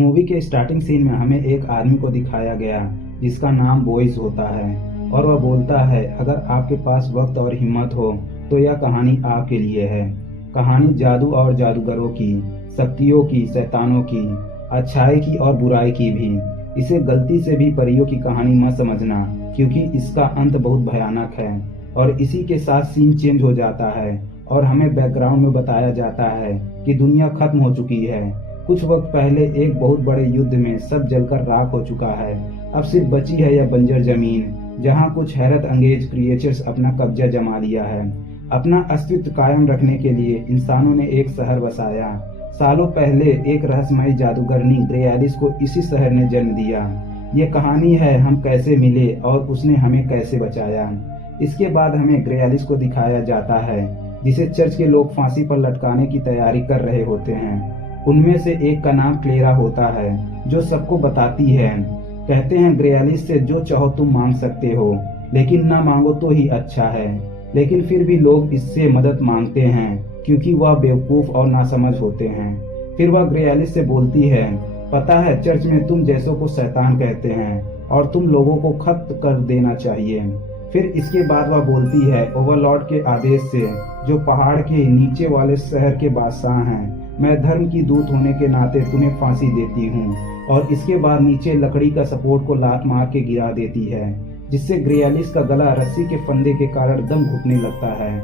Movie के starting scene में हमें एक आदमी को दिखाया गया जिसका नाम बॉयज होता है और वह बोलता है, अगर आपके पास वक्त और हिम्मत हो तो यह कहानी आपके लिए है। कहानी जादू और जादूगरों की, शक्तियों की, शैतानों की, अच्छाई की और बुराई की भी। इसे गलती से भी परियों की कहानी मत समझना, क्योंकि इसका अंत बहुत भयानक है। और इसी के साथ सीन चेंज हो जाता है और हमें बैकग्राउंड में बताया जाता है कि दुनिया खत्म हो चुकी है। कुछ वक्त पहले एक बहुत बड़े युद्ध में सब जलकर राख हो चुका है। अब सिर्फ बची है यह बंजर जमीन, जहाँ कुछ हैरत अंगेज क्रिएचर्स अपना कब्जा जमा लिया है। अपना अस्तित्व कायम रखने के लिए इंसानों ने एक शहर बसाया। सालों पहले एक रहस्यमयी जादूगरनी ग्रेयालिस को इसी शहर ने जन्म दिया। ये कहानी है हम कैसे मिले और उसने हमें कैसे बचाया। इसके बाद हमें ग्रेयालिस को दिखाया जाता है जिसे चर्च के लोग फांसी पर लटकाने की तैयारी कर रहे होते हैं। उनमें से एक का नाम क्लेरा होता है, जो सबको बताती है। कहते हैं ग्रेयालिस से जो चाहो तुम मांग सकते हो, लेकिन ना मांगो तो ही अच्छा है। लेकिन फिर भी लोग इससे मदद मांगते हैं क्योंकि वह बेवकूफ और नासमझ होते हैं। फिर वह ग्रेयालिस से बोलती है, पता है चर्च में तुम जैसों को शैतान कहते हैं और तुम लोगों को खत्म कर देना चाहिए। फिर इसके बाद वह बोलती है, ओवरलॉर्ड के आदेश से, जो पहाड़ के नीचे वाले शहर के बादशाह हैं, मैं धर्म की दूत होने के नाते तुम्हें फांसी देती हूँ। और इसके बाद नीचे लकड़ी का सपोर्ट को लात मार के गिरा देती है, जिससे ग्रेयालिस का गला रस्सी के फंदे के कारण दम घुटने लगता है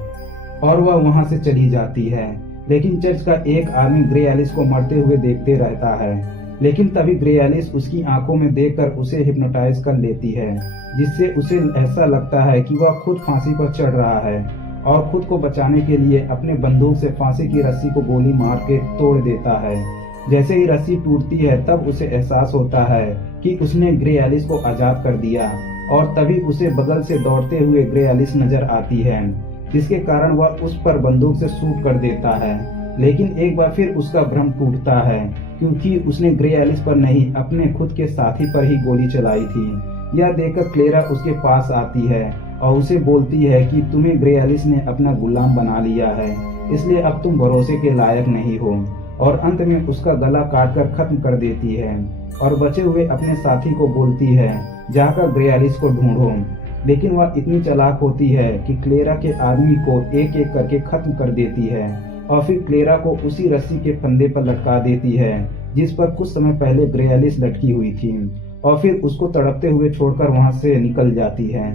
और वह वहां से चली जाती है। लेकिन चर्च का एक आदमी ग्रेयालिस को मरते हुए देखते रहता है। लेकिन तभी ग्रेयालिस उसकी आंखों में देखकर उसे हिप्नोटाइज कर लेती है, जिससे उसे ऐसा लगता है कि वह खुद फांसी पर चढ़ रहा है और खुद को बचाने के लिए अपने बंदूक से फांसी की रस्सी को गोली मार के तोड़ देता है। जैसे ही रस्सी टूटती है तब उसे एहसास होता है कि उसने ग्रेयालिस को आजाद कर दिया और तभी उसे बगल से दौड़ते हुए ग्रेयालिस नजर आती है, जिसके कारण वह उस पर बंदूक से शूट कर देता है। लेकिन एक बार फिर उसका भ्रम टूटता है, क्योंकि उसने ग्रेयालिस पर नहीं अपने खुद के साथी पर ही गोली चलाई थी। यह देखकर क्लेरा उसके पास आती है और उसे बोलती है कि तुम्हें ग्रेयालिस ने अपना गुलाम बना लिया है, इसलिए अब तुम भरोसे के लायक नहीं हो। और अंत में उसका गला काटकर खत्म कर देती है और बचे हुए अपने साथी को बोलती है, जाकर ग्रेयालिस को ढूंढो। लेकिन वह इतनी चालाक होती है कि क्लेरा के आदमी को एक एक करके खत्म कर देती है और फिर क्लेरा को उसी रस्सी के फंदे पर लटका देती है जिस पर कुछ समय पहले ग्रेयालिस लटकी हुई थी, और फिर उसको तड़पते हुए छोड़कर वहां से निकल जाती है।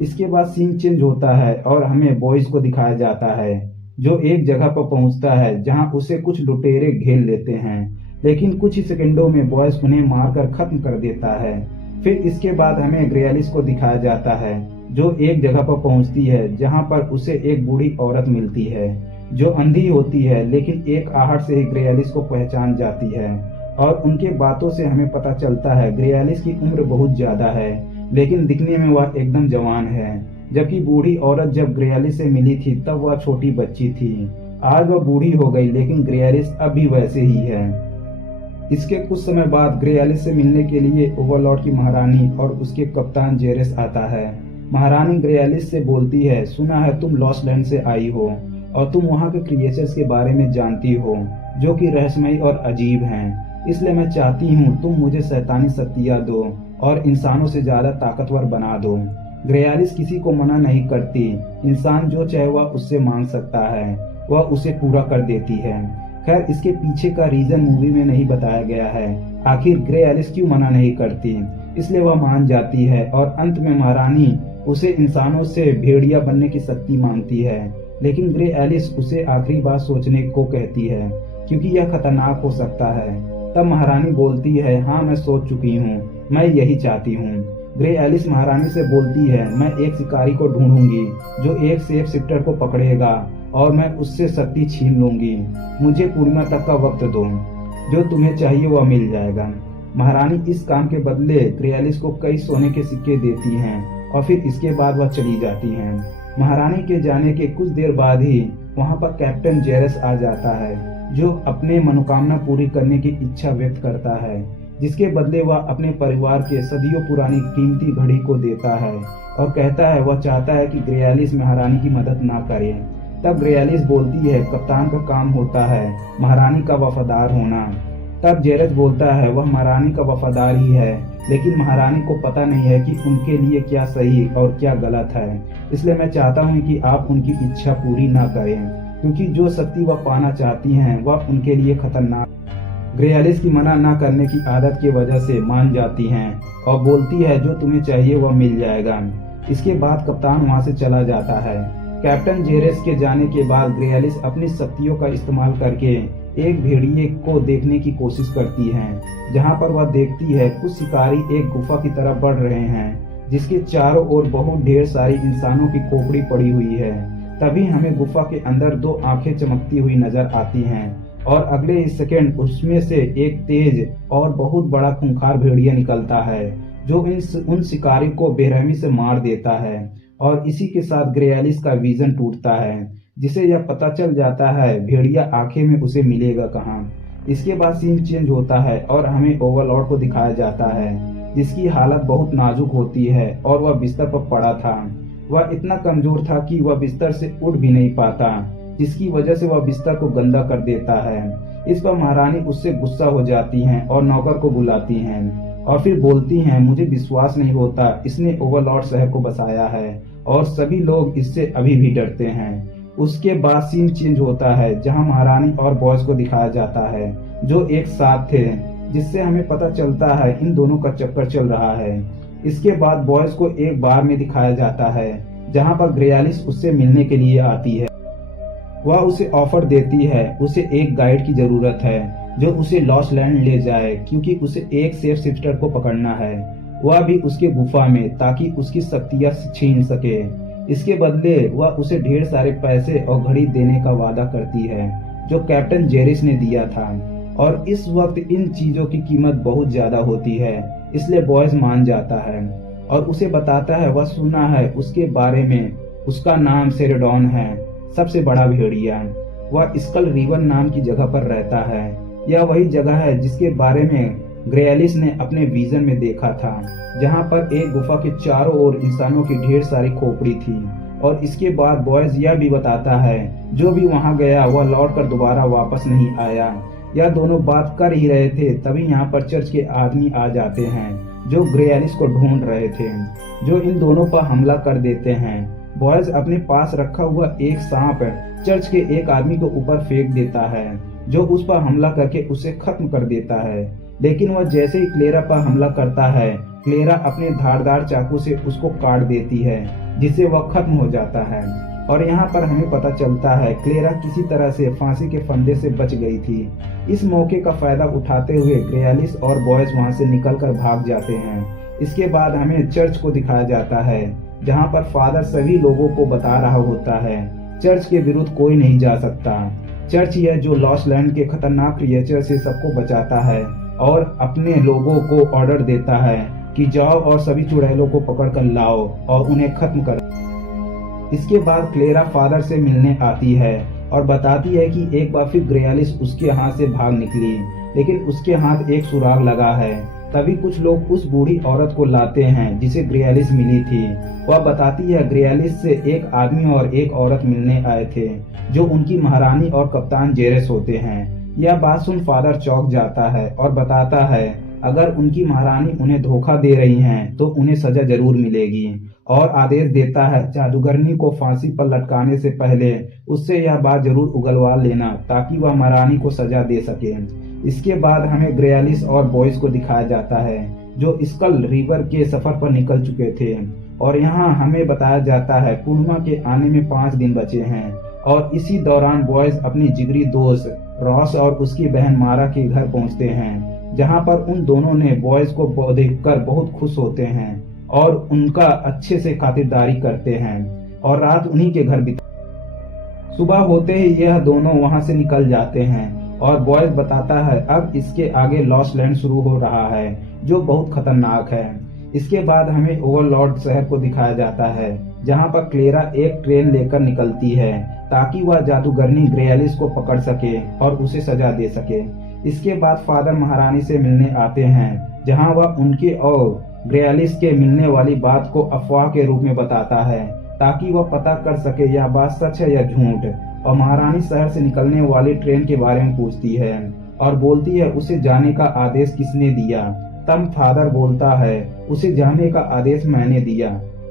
इसके बाद सीन चेंज होता है और हमें बॉयज को दिखाया जाता है, जो एक जगह पर पहुंचता है जहां उसे कुछ लुटेरे घेर लेते हैं। लेकिन कुछ ही सेकंडों में बॉयज उन्हें मारकर खत्म कर देता है। फिर इसके बाद हमें ग्रेयालिस को दिखाया जाता है, जो एक जगह पर पहुंचती है जहां पर उसे एक बूढ़ी औरत मिलती है जो अंधी होती है, लेकिन एक आहट से ही ग्रेयालिस को पहचान जाती है। और उनके बातों से हमें पता चलता है ग्रेयालिस की उम्र बहुत ज्यादा है, लेकिन दिखने में वह एकदम जवान है। जबकि बूढ़ी औरत जब ग्रेयालिस से मिली थी तब वह छोटी बच्ची थी। आज वह बूढ़ी हो गई, लेकिन ग्रेयालिस अब भी वैसे ही है। इसके कुछ समय बाद ग्रेयालिस से मिलने के लिए ओवरलॉर्ड की महारानी और उसके कप्तान जेरेस आता है। महारानी ग्रेयालिस से बोलती है, सुना है तुम लॉस्ट लैंड से आई हो और तुम वहाँ के क्रिएचर्स के बारे में जानती हो जो कि रहस्यमयी और अजीब हैं। इसलिए मैं चाहती हूँ तुम मुझे शैतानी शक्तियाँ दो और इंसानों से ज्यादा ताकतवर बना दो। ग्रेयालिस किसी को मना नहीं करती, इंसान जो चाहे वह उससे मांग सकता है, वह उसे पूरा कर देती है। खैर इसके पीछे का रीजन मूवी में नहीं बताया गया है, आखिर ग्रेयालिस क्यों मना नहीं करती, इसलिए वह मान जाती है और अंत में महारानी उसे इंसानों से भेड़िया बनने की शक्ति मांगती है। लेकिन ग्रेयालिस उसे आखिरी बात सोचने को कहती है क्योंकि यह खतरनाक हो सकता है। तब महारानी बोलती है, हाँ मैं सोच चुकी हूँ, मैं यही चाहती हूँ। ग्रेयालिस महारानी से बोलती है, मैं एक शिकारी को ढूंढूंगी जो एक सेफ शिफ्टर को पकड़ेगा और मैं उससे शक्ति छीन लूंगी। मुझे पूर्णिमा तक का वक्त दो, जो तुम्हें चाहिए वह मिल जाएगा। महारानी इस काम के बदले ग्रेयालिस को कई सोने के सिक्के देती हैं और फिर इसके बाद वह चली जाती हैं। महारानी के जाने के कुछ देर बाद ही वहां पर कैप्टन जेरेस आ जाता है, जो अपने मनोकामना पूरी करने की इच्छा व्यक्त करता है, जिसके बदले वह अपने परिवार के सदियों पुरानी कीमती घड़ी को देता है और कहता है वह चाहता है कि ग्रेयालिस महारानी की मदद ना करे। तब ग्रेयालिस बोलती है, कप्तान का काम होता है महारानी का वफादार होना। तब जेरेस बोलता है वह महारानी का वफादार ही है, लेकिन महारानी को पता नहीं है कि उनके लिए क्या सही और क्या गलत है। इसलिए मैं चाहता हूँ कि आप उनकी इच्छा पूरी ना करें, क्योंकि जो शक्ति वह पाना चाहती हैं वह उनके लिए खतरनाक। ग्रेयालिस की मना ना करने की आदत की वजह से मान जाती हैं और बोलती है जो तुम्हें चाहिए वह मिल जाएगा। इसके बाद कप्तान वहां से चला जाता है। कैप्टन जेरेस के जाने के बाद ग्रेयालिस अपनी शक्तियों का इस्तेमाल करके एक भेड़िए को देखने की कोशिश करती है, जहां पर वह देखती है कुछ शिकारी एक गुफा की तरफ बढ़ रहे हैं, जिसके चारों ओर बहुत ढेर सारी इंसानों की खोपड़ी पड़ी हुई है। तभी हमें गुफा के अंदर दो आंखें चमकती हुई नजर आती हैं और अगले ही सेकंड उसमें से एक तेज और बहुत बड़ा खूंखार भेड़िया निकलता है, जो उन शिकारी को बेरहमी से मार देता है। और इसी के साथ ग्रेयालिस का विजन टूटता है, जिसे यह पता चल जाता है भेड़िया आखिर में उसे मिलेगा कहाँ। इसके बाद सीन चेंज होता है और हमें ओवरलॉर्ड को दिखाया जाता है, जिसकी हालत बहुत नाजुक होती है और वह बिस्तर पर पड़ा था। वह इतना कमजोर था कि वह बिस्तर से उठ भी नहीं पाता, जिसकी वजह से वह बिस्तर को गंदा कर देता है। इस पर महारानी उससे गुस्सा हो जाती हैं और नौकर को बुलाती हैं और फिर बोलती हैं मुझे विश्वास नहीं होता इसने ओवरलॉर्ड शहर को बसाया है, और सभी लोग इससे अभी भी डरते हैं। उसके बाद सीन चेंज होता है, जहां महारानी और बॉयज को दिखाया जाता है जो एक साथ थे, जिससे हमें पता चलता है इन दोनों का चक्कर चल रहा है। इसके बाद बॉयज को एक बार में दिखाया जाता है, जहां पर ग्रेयालिस उससे मिलने के लिए आती है। वह उसे ऑफर देती है उसे एक गाइड की जरूरत है जो उसे लॉस्ट लैंड ले जाए, क्योंकि उसे एक सेफ शिफ्टर को पकड़ना है, वह भी उसके गुफा में, ताकि उसकी शक्तियां छीन सके। इसके बदले वह उसे ढेर सारे पैसे और घड़ी देने का वादा करती है जो कैप्टन जेरिस ने दिया था। और इस वक्त इन चीजों की कीमत बहुत ज्यादा होती है, इसलिए बॉयज मान जाता है और उसे बताता है वह सुना है उसके बारे में, उसका नाम सेरेडॉन है, सबसे बड़ा भेड़िया। वह स्कल रिवर नाम की जगह पर रहता है। यह वही जगह है जिसके बारे में ग्रेयालिस ने अपने विजन में देखा था, जहां पर एक गुफा के चारों ओर इंसानों की ढेर सारी खोपड़ी थी। और इसके बाद बॉयज यह भी बताता है जो भी वहां गया वह लौटकर दोबारा वापस नहीं आया। यह दोनों बात कर ही रहे थे, तभी यहाँ पर चर्च के आदमी आ जाते हैं जो ग्रेयालिस को ढूंढ रहे थे, जो इन दोनों पर हमला कर देते हैं। बॉयज अपने पास रखा हुआ एक सांप चर्च के एक आदमी को ऊपर फेंक देता है, जो उस पर हमला करके उसे खत्म कर देता है। लेकिन वह जैसे ही क्लेरा पर हमला करता है, क्लेरा अपने धारदार चाकू से उसको काट देती है, जिससे वह खत्म हो जाता है। और यहाँ पर हमें पता चलता है क्लेरा किसी तरह से फांसी के फंदे से बच गई थी। इस मौके का फायदा उठाते हुए ग्रेयालिस और बॉयज वहां से निकलकर भाग जाते हैं। इसके बाद हमें चर्च को दिखाया जाता है, जहाँ पर फादर सभी लोगों को बता रहा होता है चर्च के विरुद्ध कोई नहीं जा सकता। चर्च ही है जो लॉस्ट लैंड के खतरनाक क्रिएचर से सबको बचाता है और अपने लोगों को ऑर्डर देता है कि जाओ और सभी चुड़ैलों को पकड़ कर लाओ और उन्हें खत्म करो। इसके बाद क्लेरा फादर से मिलने आती है और बताती है कि एक बार फिर ग्रेयालिस उसके हाथ से भाग निकली, लेकिन उसके हाथ एक सुराग लगा है। तभी कुछ लोग उस बूढ़ी औरत को लाते हैं जिसे ग्रेयालिस मिली थी। वह बताती है ग्रेयालिस से एक आदमी और एक औरत मिलने आए थे, जो उनकी महारानी और कप्तान जेरेस होते हैं। यह बात सुन फादर चौंक जाता है और बताता है अगर उनकी महारानी उन्हें धोखा दे रही हैं तो उन्हें सजा जरूर मिलेगी, और आदेश देता है जादूगरनी को फांसी पर लटकाने से पहले उससे यह बात जरूर उगलवा लेना, ताकि वह महारानी को सजा दे सके। इसके बाद हमें ग्रेयालिस और बॉयज को दिखाया जाता है जो स्कल रिवर के सफर पर निकल चुके थे। और यहाँ हमें बताया जाता है पूर्णिमा के आने में 5 दिन बचे हैं, और इसी दौरान बॉयज अपनी जिगरी दोस्त रॉस और उसकी बहन मारा के घर पहुंचते हैं, जहां पर उन दोनों ने बॉयज को देखकर बहुत खुश होते हैं और उनका अच्छे से खातिरदारी करते हैं और रात उन्हीं के घर बिता। सुबह होते ही यह दोनों वहां से निकल जाते हैं और बॉयज बताता है अब इसके आगे लॉस्ट लैंड शुरू हो रहा है जो बहुत खतरनाक है। इसके बाद हमें ओवरलॉर्ड शहर को दिखाया जाता है, जहां पर क्लेरा एक ट्रेन लेकर निकलती है ताकि वह जादूगरनी ग्रेयालिस को पकड़ सके और उसे सजा दे सके। इसके बाद फादर महारानी से मिलने आते हैं, जहां वह उनके और ग्रेयालिस के मिलने वाली बात को अफवाह के रूप में बताता है, ताकि वह पता कर सके यह बात सच है या झूठ। और महारानी शहर से निकलने वाली ट्रेन के बारे में पूछती है और बोलती है उसे जाने का आदेश किसने दिया। तब फादर बोलता है उसे जाने का आदेश मैंने दिया,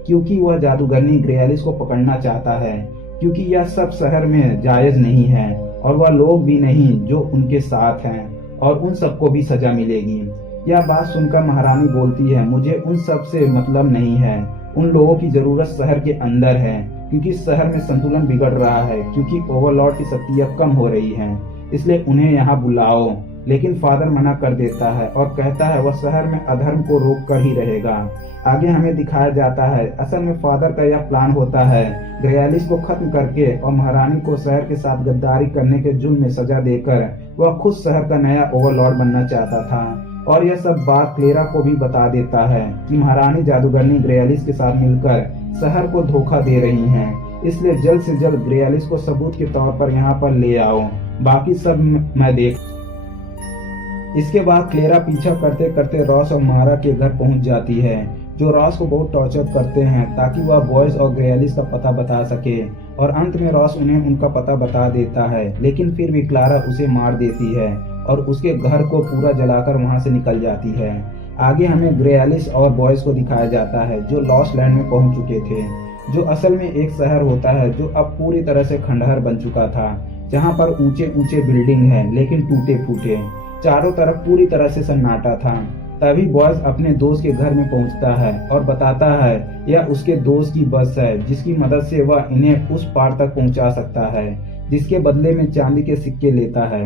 क्योंकि वह जादूगरनी ग्रेलिस को पकड़ना चाहता है, क्योंकि यह सब शहर में जायज नहीं है और वह लोग भी नहीं जो उनके साथ हैं, और उन सबको भी सजा मिलेगी। यह बात सुनकर महारानी बोलती है मुझे उन सब से मतलब नहीं है, उन लोगों की जरूरत शहर के अंदर है, क्योंकि शहर में संतुलन बिगड़ रहा है, क्योंकि ओवरलॉर्ड की शक्ति अब कम हो रही है, इसलिए उन्हें यहाँ बुलाओ। लेकिन फादर मना कर देता है और कहता है वह शहर में अधर्म को रोक कर ही रहेगा। आगे हमें दिखाया जाता है असल में फादर का यह प्लान होता है ग्रेलिस को खत्म करके और महारानी को शहर के साथ गद्दारी करने के जुर्म में सजा देकर वह खुद शहर का नया ओवरलॉर्ड बनना चाहता था। और यह सब बात क्लेरा को भी बता देता है कि महारानी जादूगरनी ग्रेलिस के साथ मिलकर शहर को धोखा दे रही हैं, इसलिए जल्द से जल्द ग्रेलिस को सबूत के तौर पर यहाँ पर ले आओ, बाकी सब मैं देख। इसके बाद क्लेरा पीछा करते करते रॉस और मारा के घर पहुंच जाती है, जो रॉस को बहुत टॉर्चर करते हैं ताकि वह बॉयज और ग्रेलिस का पता बता सके, और अंत में रॉस उन्हें उनका पता बता देता है, लेकिन फिर भी क्लारा उसे मार देती है और उसके घर को पूरा जलाकर वहां से निकल जाती है। आगे हमें ग्रेलिस और बॉयज को दिखाया जाता है जो लॉस्ट लैंड में पहुंच चुके थे, जो असल में एक शहर होता है जो अब पूरी तरह से खंडहर बन चुका था, जहां पर ऊंचे ऊंचे बिल्डिंग है लेकिन टूटे फूटे, चारों तरफ पूरी तरह से सन्नाटा था। तभी बॉयज अपने दोस्त के घर में पहुंचता है और बताता है यह उसके दोस्त की बस है जिसकी मदद से वह इन्हें उस पार तक पहुंचा सकता है, जिसके बदले में चांदी के सिक्के लेता है।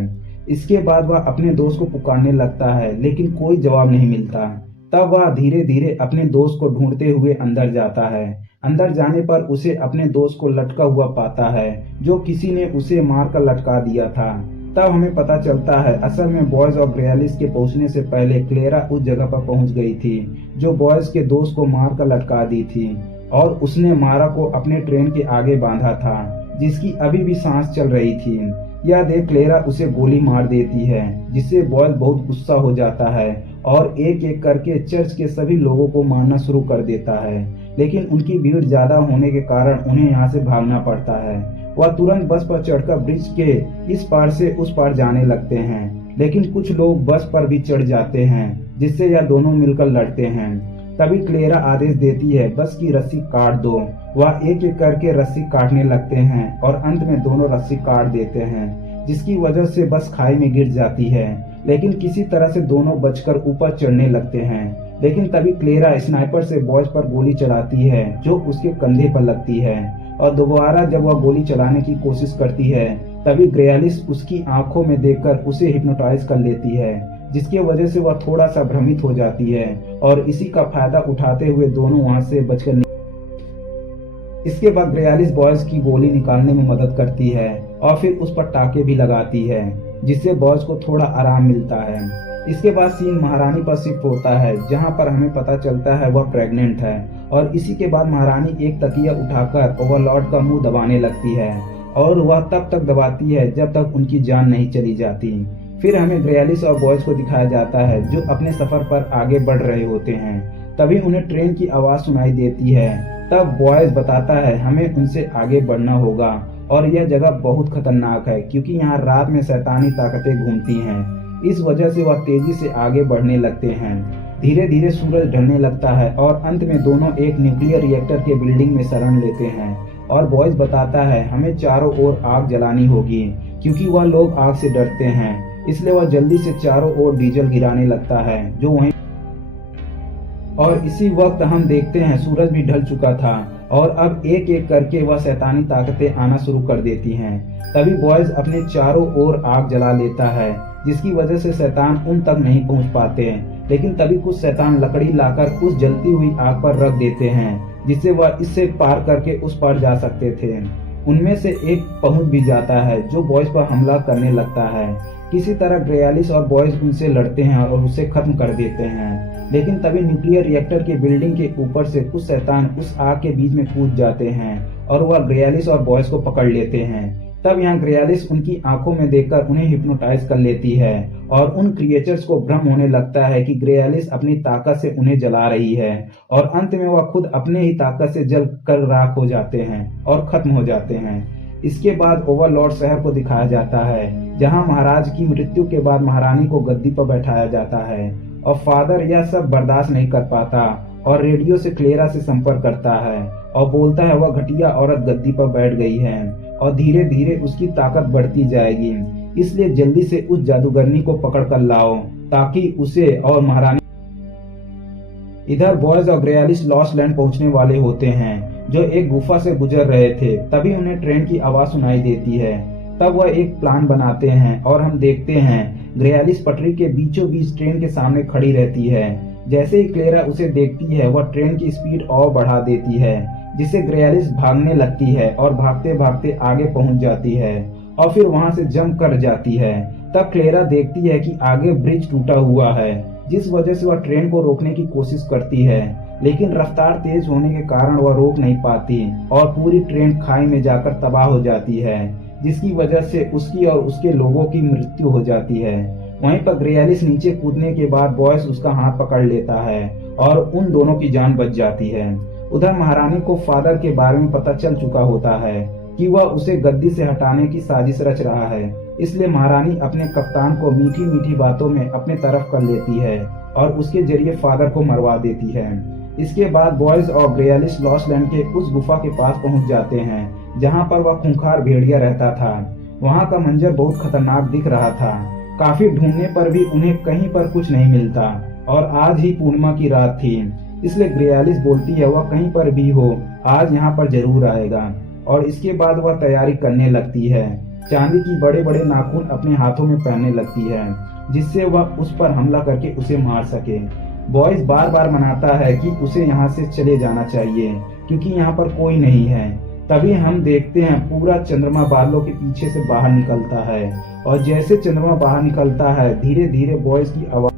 इसके बाद वह अपने दोस्त को पुकारने लगता है लेकिन कोई जवाब नहीं मिलता। तब वह धीरे धीरे अपने दोस्त को ढूंढते हुए अंदर जाता है। अंदर जाने पर उसे अपने दोस्त को लटका हुआ पाता है, जो किसी ने उसे मारकर लटका दिया था। तब हमें पता चलता है असल में बॉयज और ग्रेलिस के पहुंचने से पहले क्लेरा उस जगह पर पहुंच गई थी जो बॉयज के दोस्त को मारकर लटका दी थी, और उसने मारा को अपने ट्रेन के आगे बांधा था जिसकी अभी भी सांस चल रही थी। यह देख क्लेरा उसे गोली मार देती है, जिससे बॉयज बहुत गुस्सा हो जाता है और एक एक करके चर्च के सभी लोगों को मारना शुरू कर देता है, लेकिन उनकी भीड़ ज्यादा होने के कारण उन्हें यहाँ से भागना पड़ता है। वह तुरंत बस पर चढ़कर ब्रिज के इस पार से उस पार जाने लगते हैं, लेकिन कुछ लोग बस पर भी चढ़ जाते हैं, जिससे यह दोनों मिलकर लड़ते हैं। तभी क्लेरा आदेश देती है बस की रस्सी काट दो। वह एक एक करके रस्सी काटने लगते हैं और अंत में दोनों रस्सी काट देते हैं, जिसकी वजह से बस खाई में गिर जाती है, लेकिन किसी तरह से दोनों बचकर ऊपर चढ़ने लगते हैं। लेकिन तभी क्लेरा स्नाइपर से बॉयज पर गोली चलाती है जो उसके कंधे पर लगती है, और दोबारा जब वह गोली चलाने की कोशिश करती है तभी ग्रेलिस उसकी आंखों में देखकर उसे हिप्नोटाइज कर लेती है, जिसकी वजह से वह थोड़ा सा भ्रमित हो जाती है, और इसी का फायदा उठाते हुए दोनों वहां से बचकर इसके बाद ग्रेलिस बॉयज की गोली निकालने में मदद करती है और फिर उस पर टाके भी लगाती है, जिससे बॉयज को थोड़ा आराम मिलता है। इसके बाद सीन महारानी पर शिफ्ट होता है, जहां पर हमें पता चलता है वह प्रेग्नेंट है, और इसी के बाद महारानी एक तकिया उठाकर ओवरलॉर्ड का मुंह दबाने लगती है, और वह तब तक दबाती है जब तक उनकी जान नहीं चली जाती। फिर हमें ग्रेलिस और बॉयज को दिखाया जाता है जो अपने सफर पर आगे बढ़ रहे होते हैं। तभी उन्हें ट्रेन की आवाज सुनाई देती है। तब बॉयज बताता है हमें उनसे आगे बढ़ना होगा, और यह जगह बहुत खतरनाक है क्योंकि यहाँ रात में शैतानी ताकतें घूमती हैं। इस वजह से वह तेजी से आगे बढ़ने लगते हैं। धीरे धीरे सूरज ढलने लगता है और अंत में दोनों एक न्यूक्लियर रिएक्टर के बिल्डिंग में शरण लेते हैं, और बॉयज बताता है हमें चारों ओर आग जलानी होगी, क्योंकि वह लोग आग से डरते हैं, इसलिए वह जल्दी से चारों ओर डीजल गिराने लगता है जो वहीं। और इसी वक्त हम देखते हैं सूरज भी ढल चुका था और अब एक एक करके वह शैतानी ताकतें आना शुरू कर देती हैं। तभी बॉयज अपने चारों ओर आग जला लेता है, जिसकी वजह से शैतान उन तक नहीं पहुंच पाते हैं, लेकिन तभी कुछ शैतान लकड़ी लाकर उस जलती हुई आग पर रख देते हैं, जिससे वह इससे पार करके उस पार जा सकते थे। उनमें से एक पहुंच भी जाता है जो बॉयज पर हमला करने लगता है। किसी तरह ग्रेलिस और बॉयज उनसे लड़ते हैं और उसे खत्म कर देते हैं, लेकिन तभी न्यूक्लियर रिएक्टर के बिल्डिंग के ऊपर से कुछ शैतान उस आग के बीच में कूद जाते हैं और वह ग्रेलिस और बॉयज को पकड़ लेते हैं। तब यहाँ ग्रेलिस उनकी आंखों में देखकर उन्हें हिप्नोटाइज कर लेती है, और उन क्रिएचर्स को भ्रम होने लगता है कि ग्रेलिस अपनी ताकत से उन्हें जला रही है, और अंत में वह खुद अपने ही ताकत से जल कर राख हो जाते हैं और खत्म हो जाते हैं। इसके बाद ओवरलॉर्ड शहर को दिखाया जाता है, जहां महाराज की मृत्यु के बाद महारानी को गद्दी पर बैठाया जाता है और फादर यह सब बर्दाश्त नहीं कर पाता और रेडियो से क्लेरा से संपर्क करता है और बोलता है वह घटिया औरत गद्दी पर बैठ गई है और धीरे धीरे उसकी ताकत बढ़ती जाएगी, इसलिए जल्दी से उस जादूगरनी को पकड़ कर लाओ ताकि उसे और महारानी। इधर बॉयज और ग्रेयालिस लॉस्ट लैंड पहुंचने वाले होते हैं, जो एक गुफा से गुजर रहे थे। तभी उन्हें ट्रेन की आवाज सुनाई देती है। तब वह एक प्लान बनाते हैं और हम देखते हैं ग्रेयालिस पटरी के बीचों बीच ट्रेन के सामने खड़ी रहती है। जैसे ही क्लेरा उसे देखती है वह ट्रेन की स्पीड और बढ़ा देती है, जिससे ग्रेयालिस भागने लगती है और भागते भागते आगे पहुंच जाती है और फिर वहां से जंप कर जाती है। तब क्लेरा देखती है कि आगे ब्रिज टूटा हुआ है, जिस वजह से वह ट्रेन को रोकने की कोशिश करती है, लेकिन रफ्तार तेज होने के कारण वह रोक नहीं पाती और पूरी ट्रेन खाई में जाकर तबाह हो जाती है, जिसकी वजह से उसकी और उसके लोगों की मृत्यु हो जाती है। वहीं पर ग्रेयालिस नीचे कूदने के बाद बॉयस उसका हाथ पकड़ लेता है और उन दोनों की जान बच जाती है। उधर महारानी को फादर के बारे में पता चल चुका होता है कि वह उसे गद्दी से हटाने की साजिश रच रहा है, इसलिए महारानी अपने कप्तान को मीठी मीठी बातों में अपने तरफ कर लेती है और उसके जरिए फादर को मरवा देती है। इसके बाद बॉयज और ग्रेयालिस लॉस्ट लैंड के उस गुफा के पास पहुंच जाते हैं, जहां पर वह खूंखार भेड़िया रहता था। वहां का मंजर बहुत खतरनाक दिख रहा था। काफी ढूंढने पर भी उन्हें कहीं पर कुछ नहीं मिलता और आज ही पूर्णिमा की रात थी, इसलिए ग्रेयालिस बोलती है वह कहीं पर भी हो आज यहाँ पर जरूर आएगा। और इसके बाद वह तैयारी करने लगती है। चांदी की बड़े बड़े नाखून अपने हाथों में पहनने लगती है, जिससे वह उस पर हमला करके उसे मार सके। बॉयज बार बार मनाता है कि उसे यहाँ से चले जाना चाहिए क्योंकि यहाँ पर कोई नहीं है। तभी हम देखते हैं पूरा चंद्रमा बादलों के पीछे से बाहर निकलता है और जैसे चंद्रमा बाहर निकलता है धीरे धीरे बॉयज की आवाज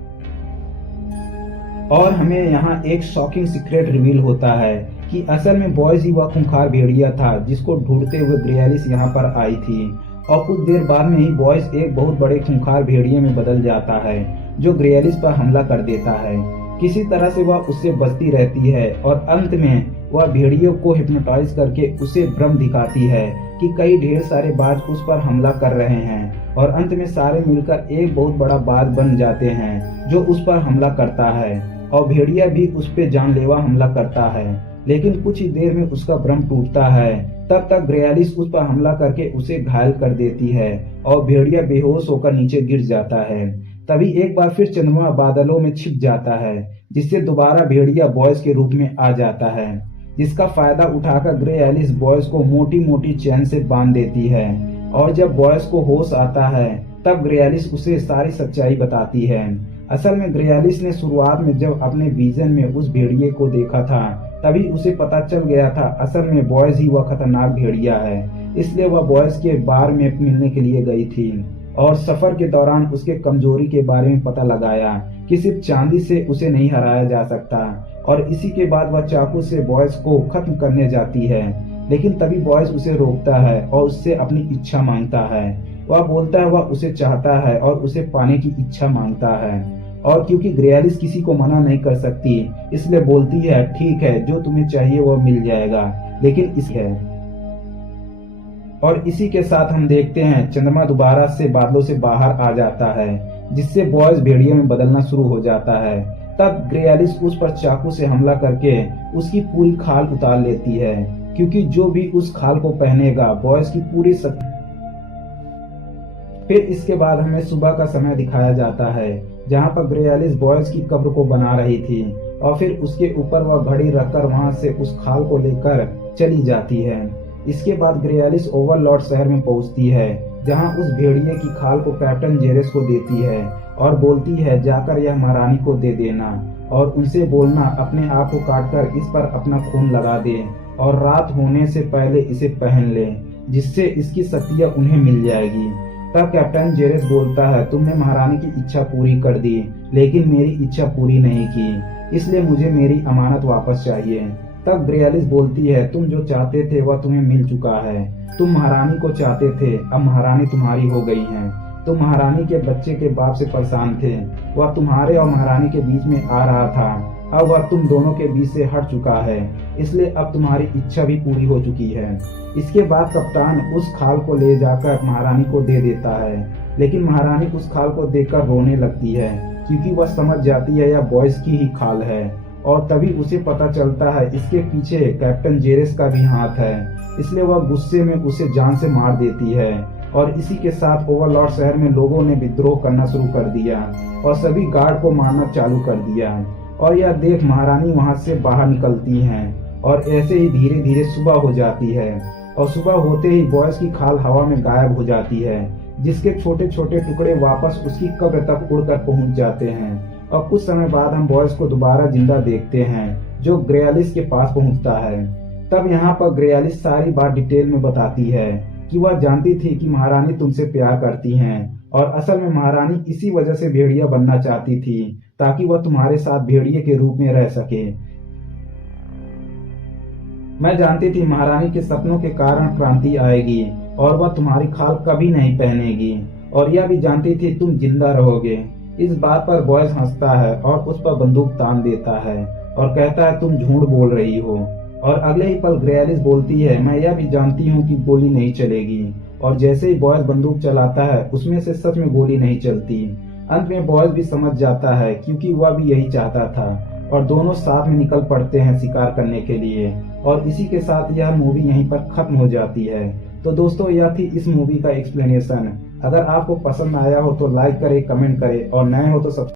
और हमें यहाँ एक शॉकिंग सीक्रेट रिवील होता है कि असल में बॉयज ही वह खूंखार भेड़िया था जिसको ढूंढते हुए ग्रेयालिस यहाँ पर आई थी। और कुछ देर बाद में ही बॉयज एक बहुत बड़े खूंखार भेड़िए में बदल जाता है जो ग्रेयालिस पर हमला कर देता है। किसी तरह से वह उससे बचती रहती है और अंत में वह भेड़ियों को हिप्नोटाइज करके उसे भ्रम दिखाती है कि कई ढेर सारे बाज उस पर हमला कर रहे हैं और अंत में सारे मिलकर एक बहुत बड़ा बाज बन जाते हैं जो उस पर हमला करता है और भेड़िया भी उस पर जानलेवा हमला करता है। लेकिन कुछ ही देर में उसका भ्रम टूटता है। तब तक ग्रेयालिस उस पर हमला करके उसे घायल कर देती है और भेड़िया बेहोश होकर नीचे गिर जाता है। तभी एक बार फिर चंद्रमा बादलों में छिप जाता है, जिससे दोबारा भेड़िया बॉयज के रूप में आ जाता है, जिसका फायदा उठाकर ग्रेयालिस बॉयज को मोटी मोटी चैन से बांध देती है। और जब बॉयज को होश आता है तब ग्रेयालिस उसे सारी सच्चाई बताती है। असल में ग्रेयालिस ने शुरुआत में जब अपने विजन में उस भेड़िए को देखा था तभी उसे पता चल गया था असल में बॉयज ही वह खतरनाक भेड़िया है, इसलिए वह बॉयज के बार में मिलने के लिए गई थी और सफर के दौरान उसके कमजोरी के बारे में पता लगाया कि सिर्फ चांदी से उसे नहीं हराया जा सकता। और इसी के बाद वह चाकू से बॉयज को खत्म करने जाती है, लेकिन तभी बॉयज उसे रोकता है और उससे अपनी इच्छा मांगता है। वह बोलता है वह उसे चाहता है और उसे पाने की इच्छा मांगता है। और क्योंकि ग्रेयालिस किसी को मना नहीं कर सकती इसलिए बोलती है ठीक है जो तुम्हें चाहिए वह मिल जाएगा, लेकिन इस है। और इसी के साथ हम देखते हैं चंद्रमा दोबारा से बादलों से बाहर आ जाता है, जिससे बॉयज भेड़िए में बदलना शुरू हो जाता है। तब ग्रेयालिस उस पर चाकू से हमला करके उसकी पूरी खाल उतार लेती है, क्योंकि जो भी उस खाल को पहनेगा बॉयज की पूरी शक्ति। फिर इसके बाद हमें सुबह का समय दिखाया जाता है जहां पर ग्रेयालिस बॉयज की कब्र को बना रही थी और फिर उसके ऊपर वह घड़ी रखकर वहां से उस खाल को लेकर चली जाती है। इसके बाद ग्रेयालिस ओवरलॉर्ड शहर में पहुंचती है जहां उस भेड़िए की खाल को कैप्टन जेरेस को देती है और बोलती है जाकर यह महारानी को दे देना और उनसे बोलना अपने आप को काटकर इस पर अपना खून लगा दे और रात होने से पहले इसे पहन ले, जिससे इसकी शक्तियां उन्हें मिल जाएगी। तब कैप्टन जेरेस बोलता है तुमने महारानी की इच्छा पूरी कर दी लेकिन मेरी इच्छा पूरी नहीं की, इसलिए मुझे मेरी अमानत वापस चाहिए। तब ग्रेयालिस बोलती है तुम जो चाहते थे वह तुम्हें मिल चुका है। तुम महारानी को चाहते थे, अब महारानी तुम्हारी हो गई है। तुम महारानी के बच्चे के बाप से परेशान थे, वह तुम्हारे और महारानी के बीच में आ रहा था अब वह तुम दोनों के बीच से हट चुका है, इसलिए अब तुम्हारी इच्छा भी पूरी हो चुकी है। इसके बाद कप्तान उस खाल को ले जाकर महारानी को दे देता है, लेकिन महारानी उस खाल को देखकर रोने लगती है, क्योंकि वह समझ जाती है यह बॉयज की ही खाल है। और तभी उसे पता चलता है इसके पीछे कैप्टन जेरेस का भी हाथ है, इसलिए वह गुस्से में उसे जान से मार देती है। और इसी के साथ ओवरलॉर्ड शहर में लोगों ने विद्रोह करना शुरू कर दिया और सभी गार्ड को मारना चालू कर दिया। और यह देख महारानी वहां से बाहर निकलती हैं और ऐसे ही धीरे धीरे सुबह हो जाती है। और सुबह होते ही बॉयज की खाल हवा में गायब हो जाती है, जिसके छोटे छोटे टुकड़े वापस उसकी कब्र तक उड़कर पहुंच जाते हैं। और कुछ समय बाद हम बॉयज को दोबारा जिंदा देखते हैं, जो ग्रेयालिस के पास पहुंचता है। तब यहाँ पर ग्रेयालिस सारी बात डिटेल में बताती है कि वह जानती थी कि महारानी तुमसे प्यार करती हैं, और असल में महारानी इसी वजह से भेड़िया बनना चाहती थी, ताकि वह तुम्हारे साथ भेड़िए के रूप में रह सके। मैं जानती थी महारानी के सपनों के कारण क्रांति आएगी और वह तुम्हारी खाल कभी नहीं पहनेगी, और यह भी जानती थी तुम जिंदा रहोगे। इस बात पर बॉयज हंसता है और उस पर बंदूक तान देता है और कहता है तुम झूठ बोल रही हो। और अगले ही पल ग्रेयालिस बोलती है मैं यह भी जानती हूँ कि गोली नहीं चलेगी। और जैसे ही बॉयज बंदूक चलाता है उसमें से सच में गोली नहीं चलती। अंत में बॉयज भी समझ जाता है, क्योंकि वह भी यही चाहता था, और दोनों साथ में निकल पड़ते हैं शिकार करने के लिए। और इसी के साथ यह मूवी यहीं पर खत्म हो जाती है। तो दोस्तों यह थी इस मूवी का एक्सप्लेनेशन। अगर आपको पसंद आया हो तो लाइक करें, कमेंट करें और नए हो तो सब्सक्राइब